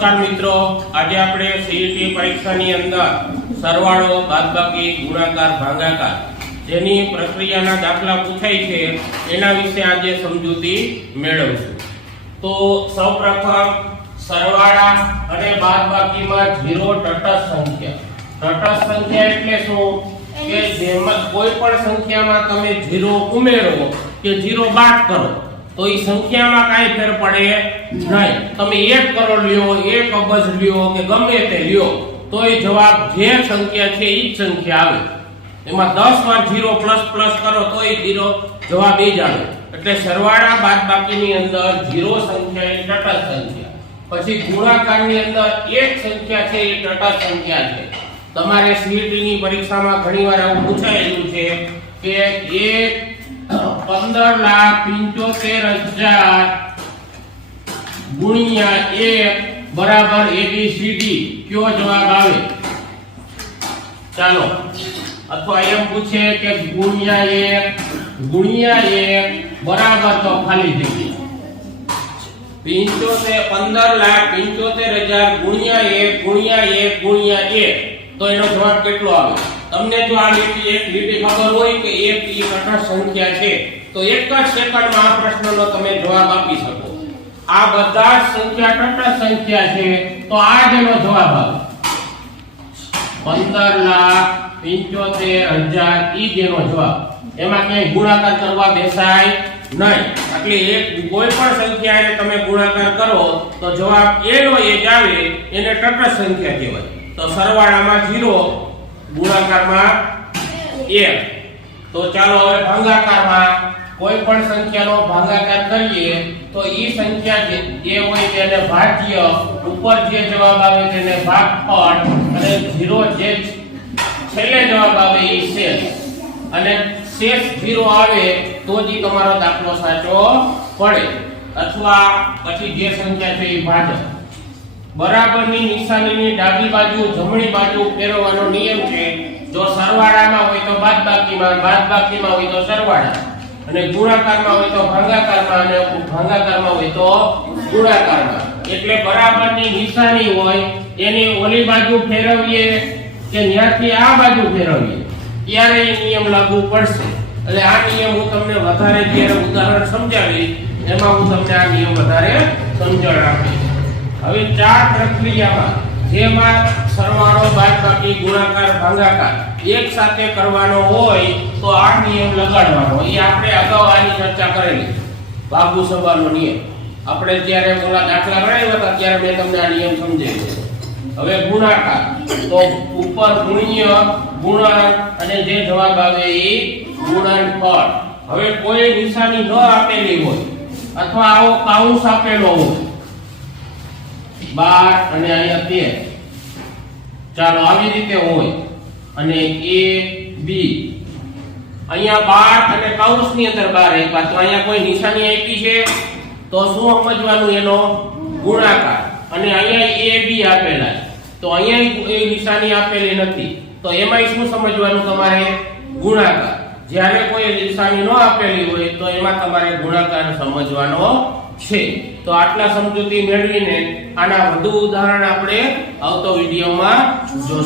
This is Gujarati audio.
નમસ્કાર મિત્રો, આજે આપણે સીઈટી પરીક્ષાની અંદર સરવાળો, બાદબાકી, ગુણાકાર, ભાગાકાર જેની પ્રક્રિયાના દાખલા પૂછાય છે એના વિશે આજે સમજૂતી મેળવશું. તો સૌપ્રથમ સરવાળા અને બાદબાકીમાં 0 તટસ્થ સંખ્યા. તટસ્થ સંખ્યા એટલે શું કે જેમાં કોઈ પણ સંખ્યામાં તમે 0 ઉમેરો કે 0 બાદ કરો તો એ સંખ્યામાં કાંઈ ફેર પડે નહીં. તમે 1 કરોડ લ્યો, 1 અબજ લ્યો કે ગમે તે લ્યો તો એ જવાબ જે સંખ્યા છે એ જ સંખ્યા આવે. એમાં 10 વાર 0 પ્લસ પ્લસ કરો તો એ 0 જવાબ એ જ આવે. એટલે સરવાળા બાદબાકીની અંદર 0 સંખ્યા એ તટસ્થ સંખ્યા. પછી ગુણાકારની અંદર એક સંખ્યા છે એ તટસ્થ સંખ્યા છે. તમારે સીઈટી ની પરીક્ષામાં ઘણીવાર આવું પૂછાયેલું છે કે 15,75,000 ગુણ્યા 1 બરાબર ABCD કયો જવાબ આવે? ચાલો, અથવા એમ પૂછે કે ગુણ્યા 1 બરાબર તો ખાલી જગ્યા 15,75,000 ગુણ્યા 1 તો એનો જવાબ કેટલો આવે? તમને જો આ લીટી એક લીટી ખબર હોય કે એક એ તટસ્થ સંખ્યા છે તો એક જ સેકન્ડમાં આ પ્રશ્નનો તમે જવાબ આપી શકો. આ બધા જ સંખ્યા તટસ્થ સંખ્યા છે તો આ જ એનો જવાબ આવે. 15,75,000 ઈ જ એનો જવાબ. એમાં ક્યાંય ગુણાકાર કરવા બેસાય નહીં. એટલે એક કોઈ પણ સંખ્યાને તમે ગુણાકાર કરો તો જવાબ એનો એ જ આવે, એને તટસ્થ સંખ્યા કહેવાય. તો સરવાળામાં 0, ગુણાકારમાં 1. તો ચાલો હવે ભાગાકારમાં કોઈ પણ સંખ્યાનો ભાગાકાર કરીએ તો ઈ સંખ્યા જે હોય તેને ભાજ્ય, ઉપર જે જવાબ આવે તેને ભાગફળ અને 0 જે છેલ્લે જવાબ આવે ઈ શેષ. અને શેષ 0 આવે તો જ તમારો દાખલો સાચો પડે. અથવા પછી જે સંખ્યા છે એ ભાજક. બરાબરની નિશાનીની ડાબી બાજુ જમણી બાજુ ફેરવવાનો નિયમ છે. જો સરવાળામાં હોય તો બાદબાકીમાં, બાદબાકીમાં હોય તો સરવાળા, અને ગુણાકારમાં હોય તો ભાગાકારમાં, અને ભાગાકારમાં હોય તો ગુણાકારમાં. એટલે બરાબરની નિશાની હોય એની ઓલી બાજુ ફેરવીએ કે ત્યાંથી આ બાજુ ફેરવીએ ત્યારે એ નિયમ લાગુ પડશે. એટલે આ નિયમ હું તમને વધારે જ્યારે ઉદાહરણ સમજાવીશ એમાં હું તમને આ નિયમ વધારે સમજણ આપીશ. હવે 4 પ્રક્રિયામાં જેમાં સરવાળો, બાદબાકી, ગુણાકાર, ભાગાકાર એક સાથે કરવાનો હોય તો આ નિયમ લગાડવાનો. એ આપણે અગાઉ આની ચર્ચા કરેલી, ભાગુ સભાનો નિયમ. આપણે જ્યારે ઓલા દાખલા ગણાવ્યા હતા ત્યારે મેં તમને આ નિયમ સમજાવ્યો. હવે ગુણાકાર તો ઉપર ગુણ્ય, ગુણન અને જે જવાબ આવે એ ગુણનફળ. હવે કોઈ નિશાની ન આપેલી હોય અથવા આવો કાઉન્સ આપેલો હોય 12 અને અહીંયા 13, ચાલો આવી રીતે હોય અને A B અહીંયા 12 અને કૌંસની અંદર 12 આપ્યા તો અહીંયા કોઈ નિશાની આપી છે તો શું સમજવાનું? એનો ગુણાકાર. અને અહીંયા A B આપેલા તો અહીંયા એ નિશાની આપેલી નથી તો એમાં શું સમજવાનું તમારે? ગુણાકાર. જ્યારે કોઈ નિશાની ન આપેલી હોય તો એમાં તમારે ગુણાકાર સમજવાનો છે. તો આટલા સમજૂતી મેળવીને આના વધુ ઉદાહરણ આપણે આવતો વિડિયોમાં જોશું.